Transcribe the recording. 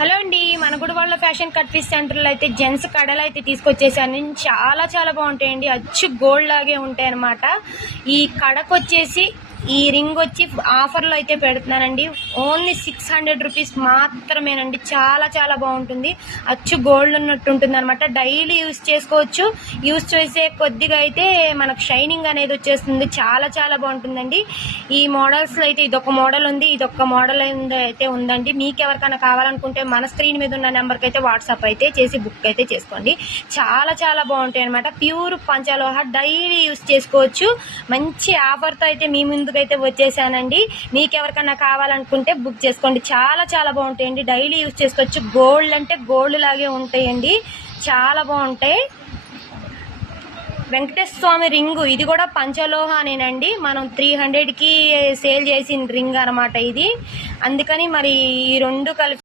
Hello అండి, మన గుడివాడలో ఫ్యాషన్ కట్ పీస్ సెంటర్లో అయితే జెంట్స్ కడలు అయితే తీసుకొచ్చేసాను. చాలా చాలా బాగుంటాయండి. అచ్చు గోల్డ్ లాగే ఉంటాయి అనమాట. ఈ కడకు వచ్చేసి ఈ రింగ్ వచ్చి ఆఫర్లో అయితే పెడుతున్నానండి. ఓన్లీ 600 రూపీస్ మాత్రమేనండి. చాలా చాలా బాగుంటుంది. అచ్చు గోల్డ్ ఉన్నట్టు ఉంటుంది అనమాట. డైలీ యూజ్ చేసుకోవచ్చు. యూజ్ చేసే కొద్దిగా అయితే మనకు షైనింగ్ అనేది వచ్చేస్తుంది. చాలా చాలా బాగుంటుందండి. ఈ మోడల్స్లో అయితే ఇదొక మోడల్ ఉంది, ఇదొక మోడల్ అయితే ఉందండి. మీకు ఎవరికైనా కావాలనుకుంటే మన స్క్రీన్ మీద ఉన్న నెంబర్కి అయితే వాట్సాప్ అయితే చేసి బుక్ అయితే చేసుకోండి. చాలా చాలా బాగుంటాయి అనమాట. ప్యూర్ పంచలోహ, డైలీ యూజ్ చేసుకోవచ్చు. మంచి ఆఫర్తో అయితే మీ ముందుకైతే వచ్చేసానండి. మీకు ఎవరికైనా కావాలనుకుంటే బుక్ చేసుకోండి. చాలా చాలా బాగుంటాయండి. డైలీ యూజ్ చేసుకోవచ్చు. గోల్డ్ అంటే గోల్డ్ లాగే ఉంటాయండి. చాలా బాగుంటాయి. వెంకటేశ్వర స్వామి రింగు, ఇది కూడా పంచలోహానేనండి. మనం 300కి సేల్ చేసిన రింగ్ అనమాట ఇది. అందుకని మరి ఈ రెండు కలిపి